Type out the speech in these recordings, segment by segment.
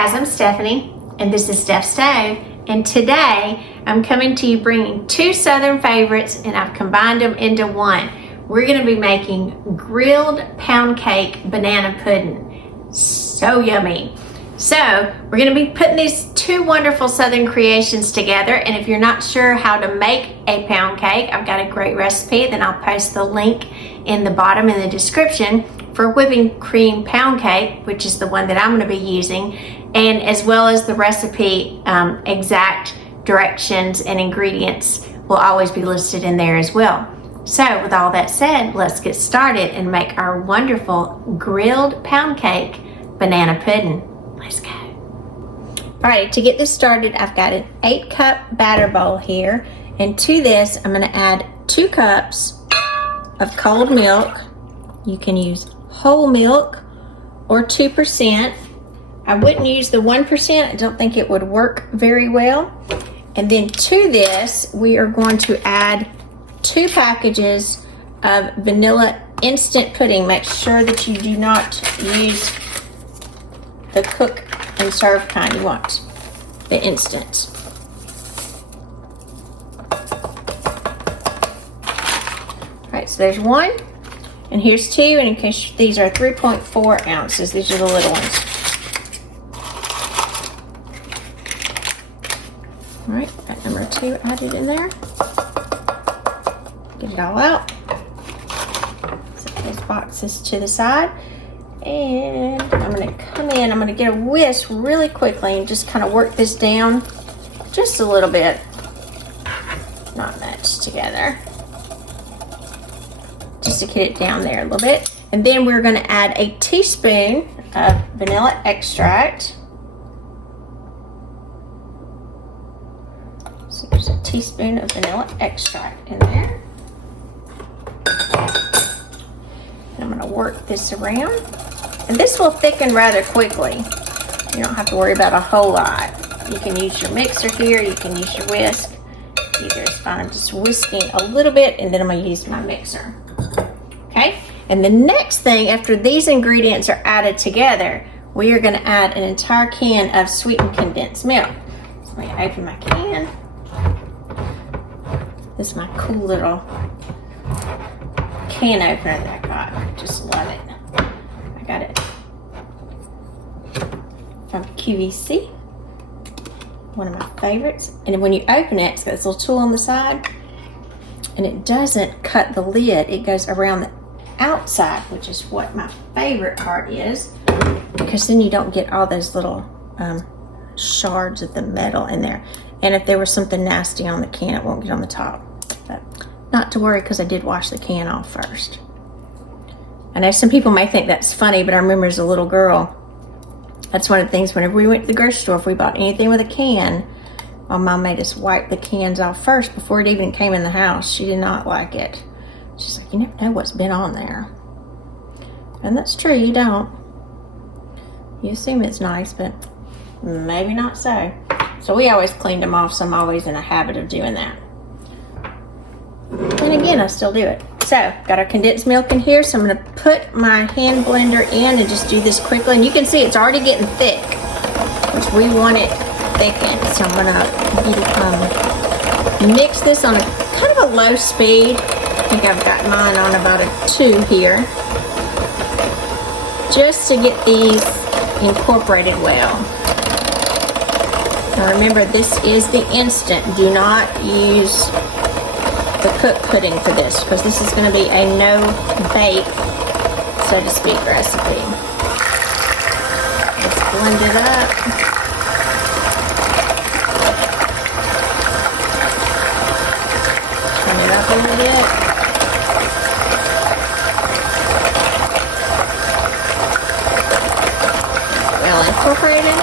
guys, I'm Stephanie, and this is Steph's Stove, and today I'm coming to you bringing two Southern favorites, and I've combined them into one. We're going to be making grilled pound cake banana pudding. So yummy. So we're going to be putting these two wonderful Southern creations together, and if you're not sure how to make a pound cake, I've got a great recipe. Then I'll post the link in the bottom in the description for whipping cream pound cake, which is the one that I'm going to be using, and as well as the recipe exact directions and ingredients will always be listed in there as well. So with all that said, let's get started and make our wonderful grilled pound cake banana pudding. Let's go. All right, to get this started, I've got an 8-cup batter bowl here, and to this I'm going to add 2 cups of cold milk. You can use whole milk or 2%. I wouldn't use the 1%. I don't think it would work very well. And then to this, we are going to add 2 packages of vanilla instant pudding. Make sure that you do not use the cook and serve kind. You want the instant. All right, so there's 1. And here's 2, and in case these are 3.4 ounces. These are the little ones. All right, got number 2 added in there. Get it all out. Set those boxes to the side. And I'm gonna come in, I'm gonna get a whisk really quickly and just kind of work this down just a little bit. Not much together. Just to get it down there a little bit. And then we're going to add a teaspoon of vanilla extract. So there's a teaspoon of vanilla extract in there. And I'm going to work this around. And this will thicken rather quickly. You don't have to worry about a whole lot. You can use your mixer here, you can use your whisk. Either is fine. I'm just whisking a little bit, and then I'm going to use my mixer. Okay, and the next thing after these ingredients are added together, we are going to add an entire can of sweetened condensed milk. So let me open my can. This is my cool little can opener that I got. I just love it. I got it from QVC, one of my favorites. And when you open it, it's got this little tool on the side, and it doesn't cut the lid. It goes around the outside, which is what my favorite part is, because then you don't get all those little shards of the metal in there. And if there was something nasty on the can, it won't get on the top. But not to worry, because I did wash the can off first. I know some people may think that's funny, but I remember as a little girl, that's one of the things whenever we went to the grocery store, if we bought anything with a can, my mom made us wipe the cans off first before it even came in the house. She did not like it. She's like, you never know what's been on there. And that's true, you don't. You assume it's nice, but maybe not so. So we always cleaned them off, so I'm always in a habit of doing that. And again, I still do it. So, got our condensed milk in here, so I'm gonna put my hand blender in and just do this quickly. And you can see it's already getting thick, which we want it thickened. So I'm gonna mix this on a kind of a low speed. I think I've got mine on about a 2 here, just to get these incorporated well. Now remember, this is the instant. Do not use the cooked pudding for this, because this is going to be a no bake, so to speak, recipe. Let's blend it up. Turn it up a little bit. Well incorporated.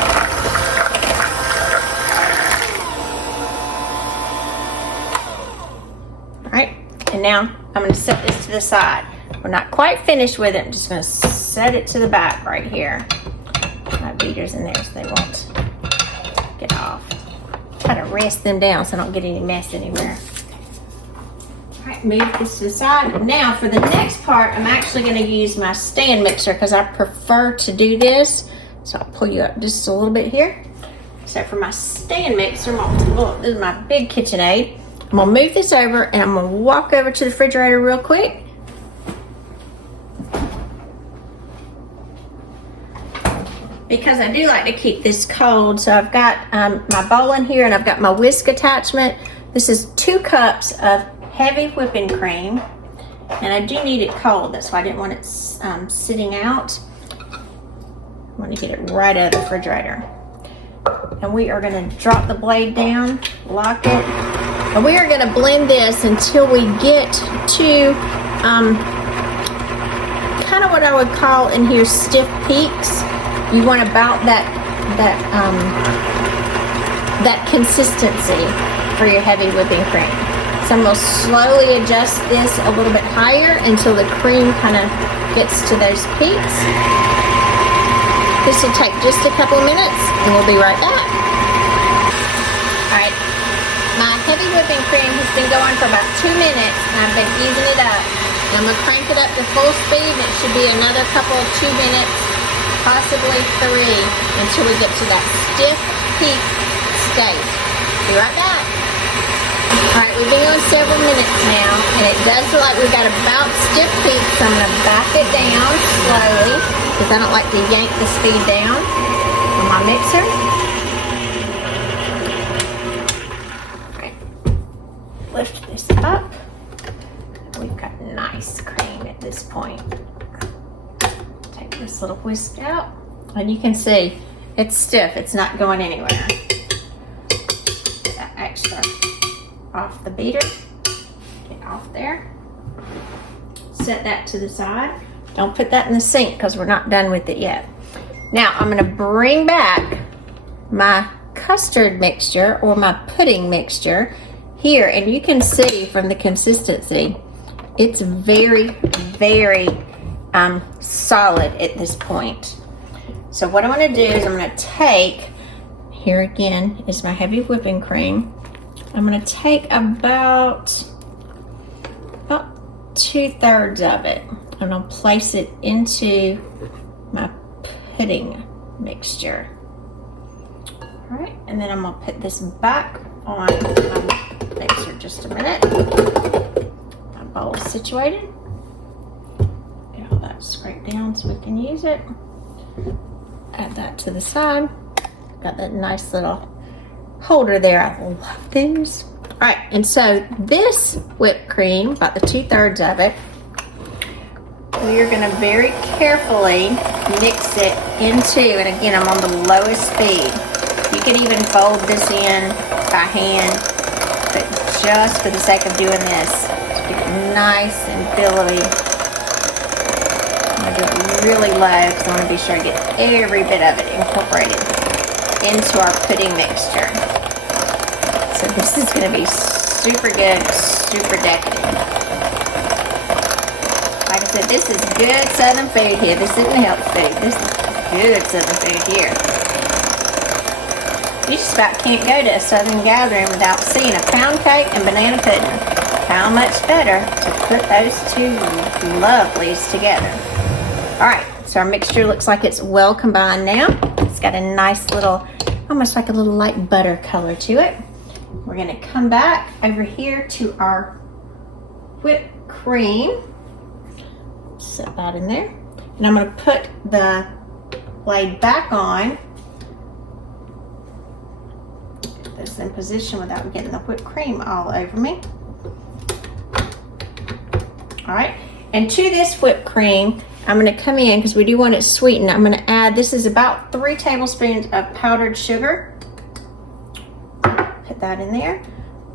Alright, and now I'm going to set this to the side. We're not quite finished with it. I'm just going to set it to the back right here. My beater's in there so they won't get off. Try to rest them down so I don't get any mess anywhere. Alright, move this to the side. Now for the next part, I'm actually going to use my stand mixer because I prefer to do this So I'll pull you up just a little bit here. So for my stand mixer, this is my big KitchenAid. I'm gonna move this over and I'm gonna walk over to the refrigerator real quick. Because I do like to keep this cold. So I've got my bowl in here and I've got my whisk attachment. This is 2 cups of heavy whipping cream. And I do need it cold, that's why I didn't want it sitting out. I want to get it right out of the refrigerator. And we are going to drop the blade down, lock it, and we are going to blend this until we get to kind of what I would call in here stiff peaks. You want about that consistency for your heavy whipping cream. So I'm going to slowly adjust this a little bit higher until the cream kind of gets to those peaks. This will take just a couple of minutes and we'll be right back. Alright, my heavy whipping cream has been going for about 2 minutes and I've been easing it up. And I'm going to crank it up to full speed and it should be another couple of 2 minutes, possibly 3, until we get to that stiff peak state. Be right back. Alright, we've been going several minutes now, and it does look like we've got about stiff peaks, so I'm going to back it down slowly, because I don't like to yank the speed down on my mixer. Alright, lift this up. We've got nice cream at this point. Take this little whisk out, and you can see it's stiff, it's not going anywhere. Get that extra off the beater, get off there, set that to the side. Don't put that in the sink because we're not done with it yet. Now I'm going to bring back my custard mixture or my pudding mixture here, and you can see from the consistency it's very, very solid at this point. So what I'm going to do is I'm going to take, here again is my heavy whipping cream. I'm going to take about 2/3 of it. I'm going to place it into my pudding mixture. All right, and then I'm going to put this back on my mixer just a minute. My bowl is situated. Get all that scraped down so we can use it. Add that to the side. Got that nice little holder there. I love these. All right, and so this whipped cream, about the 2/3 of it, we are going to very carefully mix it into, and again, I'm on the lowest speed. You can even fold this in by hand, but just for the sake of doing this, to get it nice and billowy, I'm going to do it really low because I want to be sure I get every bit of it incorporated into our pudding mixture. So this is going to be super good, super decadent. Like I said, this is good Southern food here. This isn't health food. This is good Southern food here. You just about can't go to a Southern gathering without seeing a pound cake and banana pudding. How much better to put those two lovelies together. Alright, so our mixture looks like it's well combined now. It's got a nice little, almost like a little light butter color to it. We're going to come back over here to our whipped cream. Set that in there. And I'm going to put the blade back on. Get this in position without getting the whipped cream all over me. Alright, and to this whipped cream, I'm going to come in, because we do want it sweetened, I'm going to add, this is about 3 tablespoons of powdered sugar. Put that in there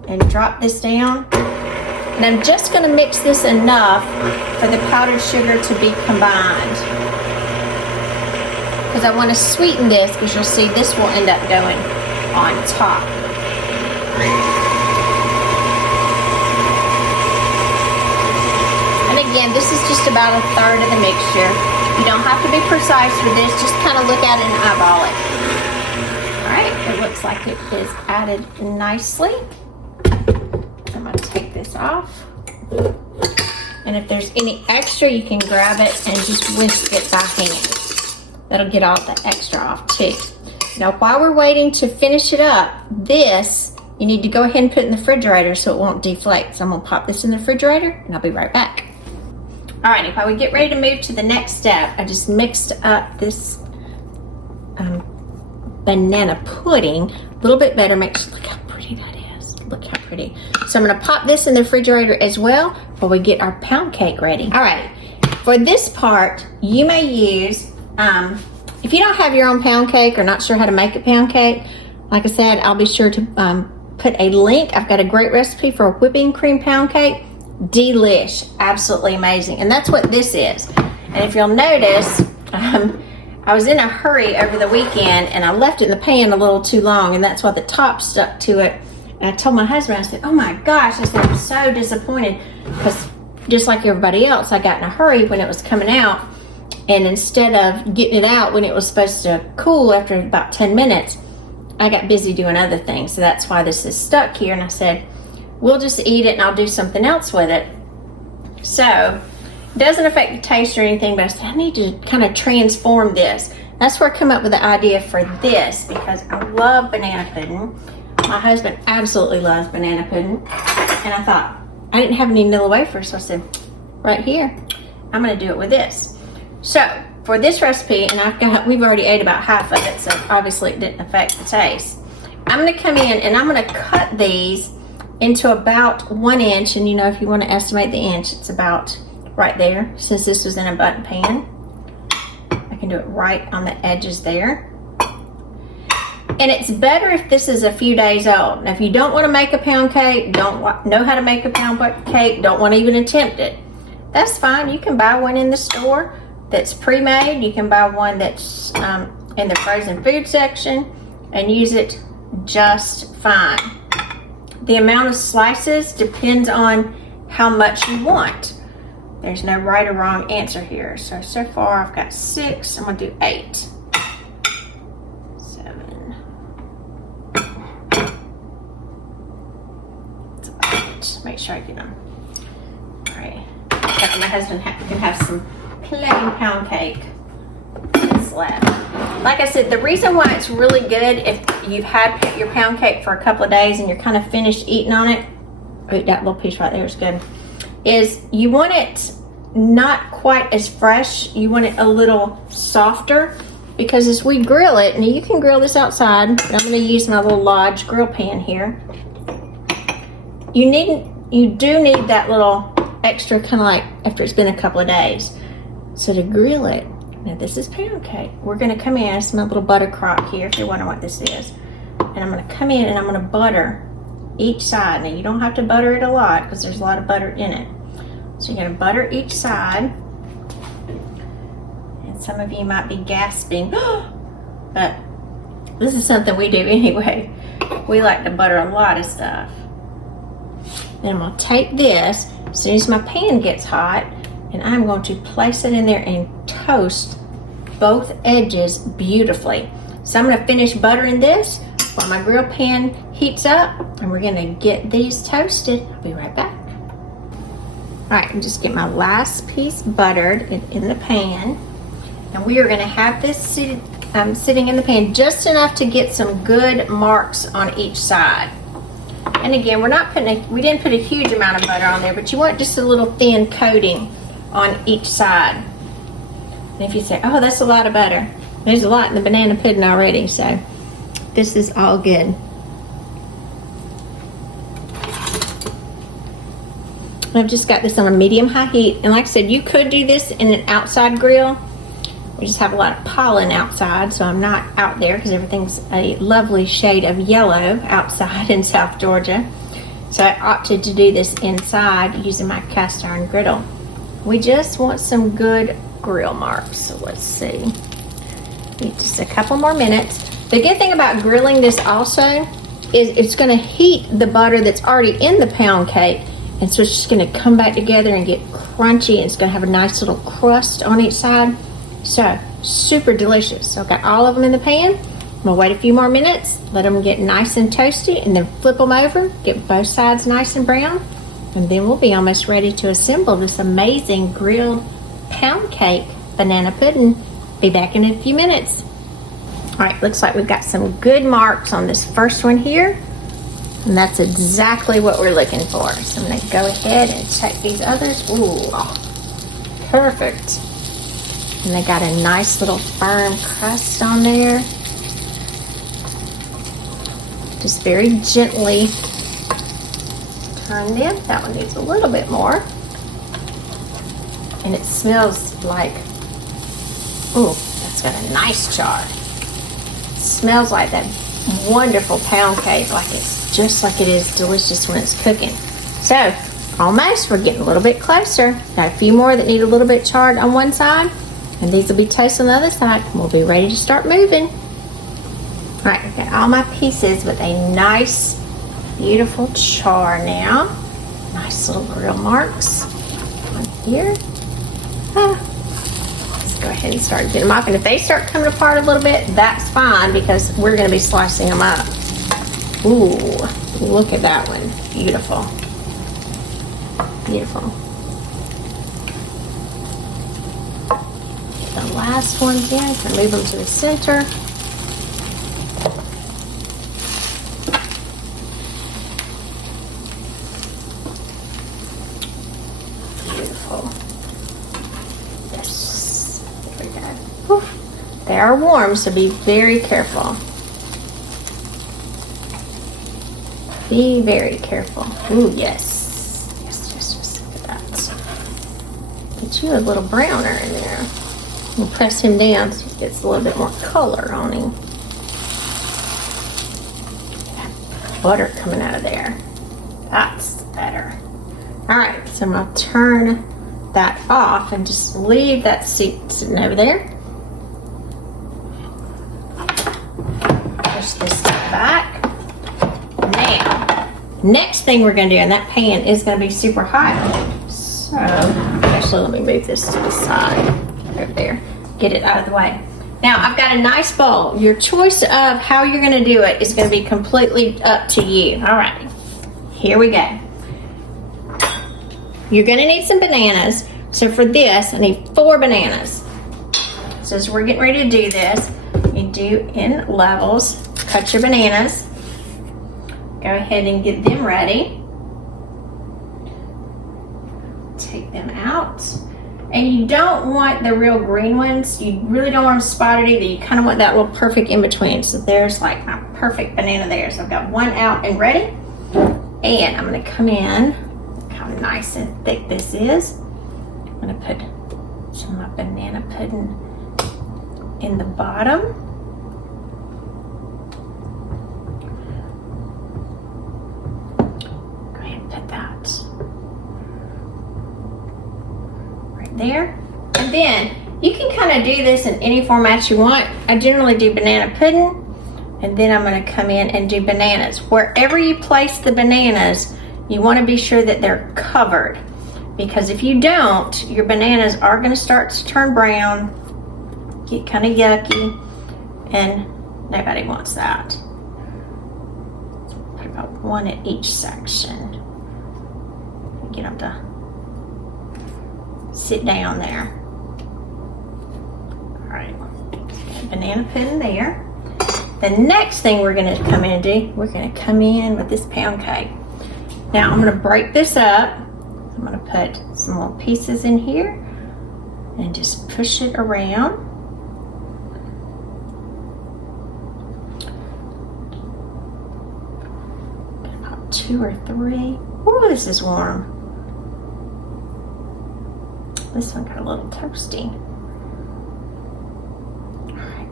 and drop this down. And I'm just going to mix this enough for the powdered sugar to be combined. Because I want to sweeten this, because you'll see this will end up going on top. And again, this is just about 1/3 of the mixture. You don't have to be precise with this, just kind of look at it and eyeball it. Alright, it looks like it is added nicely. I'm going to take this off. And if there's any extra, you can grab it and just whisk it by hand. That'll get all the extra off too. Now while we're waiting to finish it up, this, you need to go ahead and put it in the refrigerator so it won't deflate. So I'm gonna pop this in the refrigerator and I'll be right back. Alrighty, while we get ready to move to the next step, I just mixed up this banana pudding a little bit better. Look how pretty that is. Look how pretty. So I'm gonna pop this in the refrigerator as well while we get our pound cake ready. All right, for this part, you may use, if you don't have your own pound cake or not sure how to make a pound cake, like I said, I'll be sure to put a link. I've got a great recipe for a whipping cream pound cake. Delish, absolutely amazing. And that's what this is. And if you'll notice, I was in a hurry over the weekend and I left it in the pan a little too long, and that's why the top stuck to it. And I told my husband, I said, oh my gosh, I said, I'm so disappointed, because just like everybody else, I got in a hurry when it was coming out, and instead of getting it out when it was supposed to cool after about 10 minutes, I got busy doing other things. So that's why this is stuck here. And I said, we'll just eat it and I'll do something else with it. So it doesn't affect the taste or anything, but I said I need to kind of transform this. That's where I come up with the idea for this, because I love banana pudding. My husband absolutely loves banana pudding. And I thought, I didn't have any vanilla wafers, so I said, right here, I'm gonna do it with this. So for this recipe, and we've already ate about half of it, so obviously it didn't affect the taste. I'm gonna come in and I'm gonna cut these into about 1 inch, and you know, if you want to estimate the inch, it's about right there. Since this was in a button pan, I can do it right on the edges there. And it's better if this is a few days old. Now, if you don't want to make a pound cake, don't know how to make a pound cake, don't want to even attempt it, that's fine. You can buy one in the store that's pre-made. You can buy one that's in the frozen food section and use it just fine. The amount of slices depends on how much you want. There's no right or wrong answer here. So far I've got 6. I'm gonna do 8. 7. That's about 8. Make sure I get them. All right. My husband can have some plain pound cake that's left. Like I said, the reason why it's really good if you've had your pound cake for a couple of days and you're kind of finished eating on it, oh, that little piece right there is good, is you want it not quite as fresh. You want it a little softer, because as we grill it, and you can grill this outside, and I'm going to use my little Lodge grill pan here. You do need that little extra kind of like after it's been a couple of days. So to grill it, now this is pound cake. We're gonna come in, it's my little butter crock here if you're wondering what this is. And I'm gonna come in and I'm gonna butter each side. Now you don't have to butter it a lot because there's a lot of butter in it. So you're gonna butter each side. And some of you might be gasping, but this is something we do anyway. We like to butter a lot of stuff. Then I'm gonna take this as soon as my pan gets hot, and I'm going to place it in there and toast both edges beautifully. So I'm gonna finish buttering this while my grill pan heats up, and we're gonna get these toasted. I'll be right back. All right, and just get my last piece buttered in the pan. And we are gonna have this sitting in the pan just enough to get some good marks on each side. And again, we didn't put a huge amount of butter on there, but you want just a little thin coating on each side. And if you say, oh, that's a lot of butter, there's a lot in the banana pudding already, so this is all good. I've just got this on a medium-high heat, and like I said, you could do this in an outside grill. We just have a lot of pollen outside, so I'm not out there because everything's a lovely shade of yellow outside in South Georgia. So I opted to do this inside using my cast iron griddle. We just want some good grill marks, so let's see. Need just a couple more minutes. The good thing about grilling this also is it's gonna heat the butter that's already in the pound cake, and so it's just gonna come back together and get crunchy, and it's gonna have a nice little crust on each side. So, super delicious. So I've got all of them in the pan. I'm gonna wait a few more minutes, let them get nice and toasty, and then flip them over, get both sides nice and brown, and then we'll be almost ready to assemble this amazing grilled pound cake banana pudding Be back in a few minutes. All right, looks like we've got some good marks on this first one here. And that's exactly what we're looking for. So I'm gonna go ahead and check these others. Ooh, perfect. And they got a nice little firm crust on there. Just very gently turn them. That one needs a little bit more. And it smells like, ooh, that's got a nice char. It smells like that wonderful pound cake, like it's just like it is delicious when it's cooking. So almost, we're getting a little bit closer. Got a few more that need a little bit charred on one side, and these will be toasted on the other side, and we'll be ready to start moving. All right, I've got all my pieces with a nice, beautiful char now. Nice little grill marks on here. Let's go ahead and start getting them off. And if they start coming apart a little bit, that's fine because we're going to be slicing them up. Ooh, look at that one. Beautiful. Beautiful. The last one here, I'm going to move them to the center. Beautiful. Yes. There we go. Whew. They are warm, so be very careful. Be very careful. Ooh, yes. Yes, yes, yes. Look at that. Get you a little browner in there. And press him down so he gets a little bit more color on him. Butter coming out of there. That's better. All right, so I'm gonna turn that off and just leave that seat sitting over there. Push this back. Now, next thing we're gonna do in that pan is gonna be super hot. So, actually let me move this to the side over there. Get it out of the way. Now, I've got a nice bowl. Your choice of how you're gonna do it is gonna be completely up to you. All right, here we go. You're gonna need some bananas. So for this, I need 4 bananas. So as we're getting ready to do this, you do in levels, cut your bananas. Go ahead and get them ready. Take them out. And you don't want the real green ones. You really don't want them spotted either. You kind of want that little perfect in between. So there's like my perfect banana there. So I've got one out and ready. And I'm gonna come in, look how nice and thick this is. I'm gonna put some of my banana pudding in the bottom. Go ahead and put that right there. And then you can kind of do this in any format you want. I generally do banana pudding, and then I'm gonna come in and do bananas. Wherever you place the bananas, you wanna be sure that they're covered, because if you don't, your bananas are gonna start to turn brown, get kind of yucky, and nobody wants that. Put about 1 at each section. Get them to sit down there. All right, banana pudding there. The next thing we're gonna come in and do, we're gonna come in with this pound cake. Now I'm gonna break this up. I'm gonna put some little pieces in here and just push it around. About 2 or 3. Ooh, this is warm. This one got a little toasty. All right.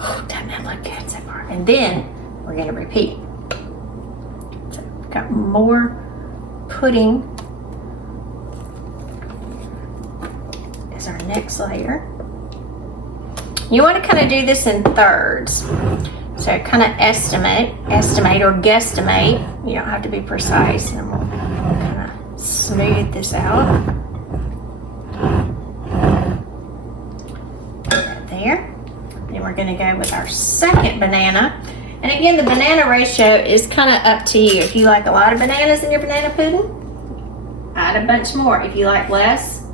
Oh, doesn't that look good so far? And then we're gonna repeat. So we've got more pudding as our next layer. You want to kind of do this in thirds. So kind of estimate or guesstimate. You don't have to be precise, and we'll kind of smooth this out. Right there. Then we're going to go with our second banana. And again, the banana ratio is kind of up to you. If you like a lot of bananas in your banana pudding, add a bunch more. If you like less,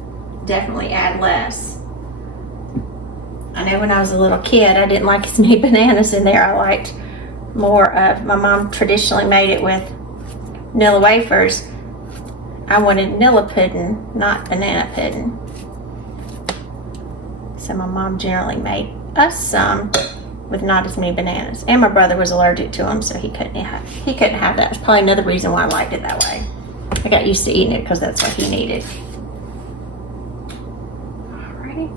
definitely add less. I know when I was a little kid, I didn't like as many bananas in there. I liked more of, my mom traditionally made it with vanilla wafers. I wanted vanilla pudding, not banana pudding. So my mom generally made us some with not as many bananas. And my brother was allergic to them, so he couldn't have that. That's probably another reason why I liked it that way. I got used to eating it because that's what he needed. Alrighty,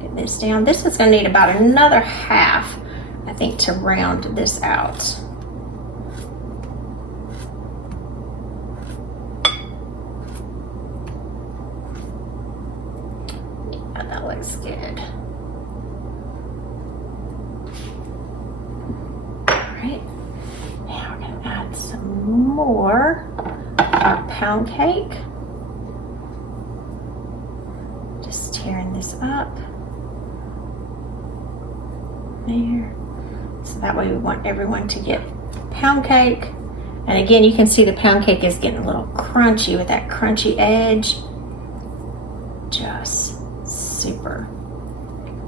get this down. This is gonna need about another half, I think, to round this out. Yeah, that looks good. Alright, now we're gonna add some more pound cake. Just tearing this up there. So that way we want everyone to get pound cake. And again, you can see the pound cake is getting a little crunchy with that crunchy edge. Just super,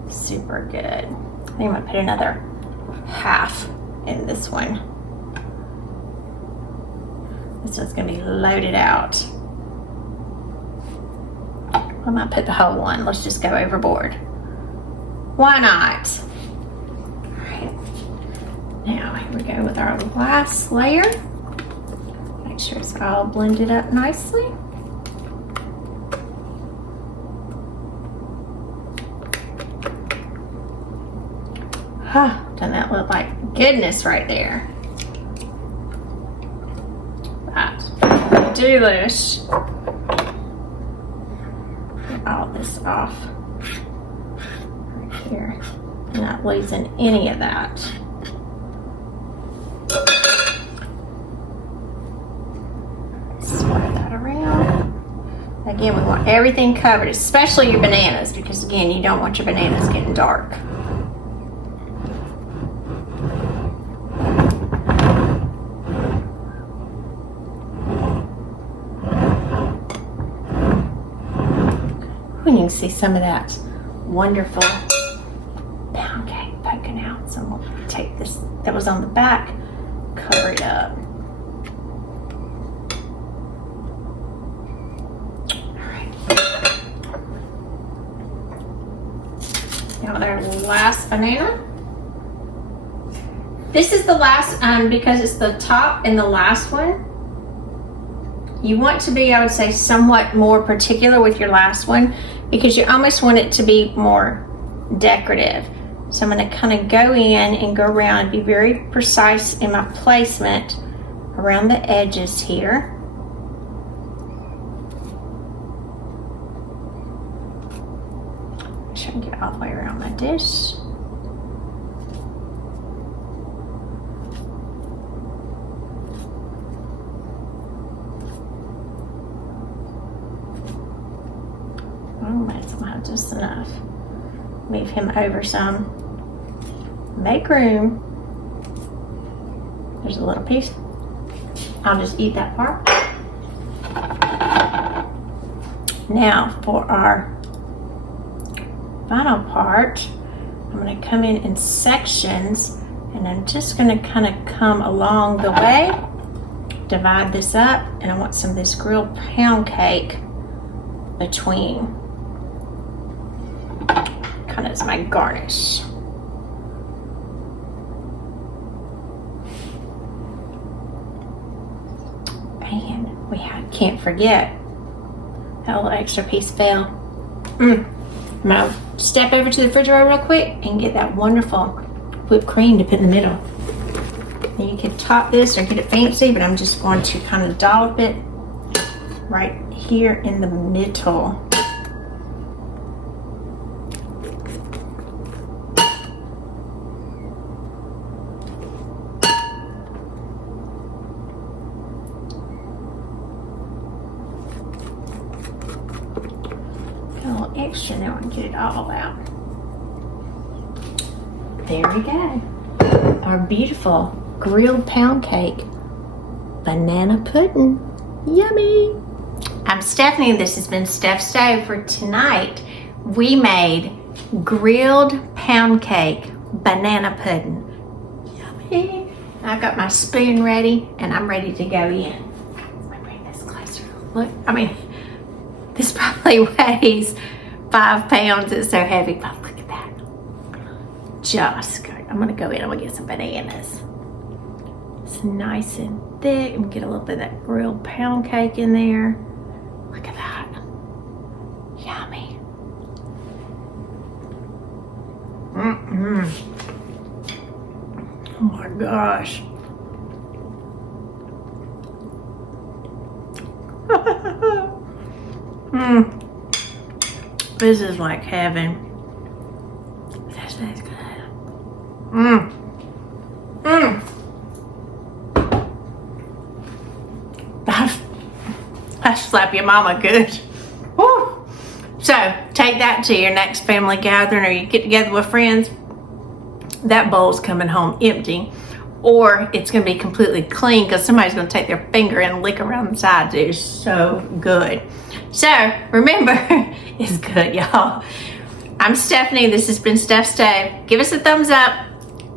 super good. I think I'm gonna put another half in this one. This one's gonna be loaded out. I might put the whole one. Let's just go overboard. Why not? All right. Now here we go with our last layer. Make sure it's all blended up nicely. Doesn't that look like goodness right there? That's delish. Get all this off right here. Not losing any of that. Swirl that around. Again, we want everything covered, especially your bananas, because again, you don't want your bananas getting dark. You can see some of that wonderful pound cake poking out. So we'll take this that was on the back, cover it up. All right. Now our last banana. This is the last, because it's the top and the last one. You want to be, I would say, somewhat more particular with your last one because you almost want it to be more decorative. So I'm going to kind of go in and go around and be very precise in my placement around the edges here. Make sure I can get all the way around my dish. Just enough. Move him over some. Make room. There's a little piece. I'll just eat that part. Now for our final part, I'm going to come in sections, and I'm just going to kind of come along the way, divide this up, and I want some of this grilled pound cake between. Kind of as my garnish. And we can't forget that little extra piece fell. I'm gonna step over to the refrigerator real quick and get that wonderful whipped cream to put in the middle. And you can top this or get it fancy, but I'm just going to kind of dollop it right here in the middle. Extra now and get it all out. There we go. Our beautiful grilled pound cake banana pudding. Yummy. I'm Stephanie. This has been Steph's Stove. For tonight, we made grilled pound cake banana pudding. Yummy. I've got my spoon ready and I'm ready to go in. Let me bring this closer. Look, I mean, this probably weighs 5 pounds. It's so heavy, but look at that. Just good. I'm gonna go in, I'm gonna get some bananas. It's nice and thick. I'm gonna get a little bit of that grilled pound cake in there. Look at that. Yummy. Oh my gosh. This is like heaven. This is good. That slap your mama good. Woo. So take that to your next family gathering, or you get together with friends. That bowl's coming home empty, or it's going to be completely clean because somebody's going to take their finger and lick around the sides. It is so good. So remember, it's good, y'all. I'm Stephanie. This has been Steph Stove. Give us a thumbs up.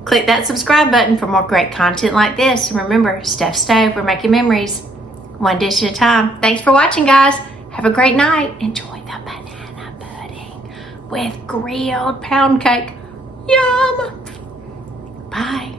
Click that subscribe button for more great content like this. And remember, Steph Stove, we're making memories one dish at a time. Thanks for watching, guys. Have a great night. Enjoy the banana pudding with grilled pound cake. Yum. Bye.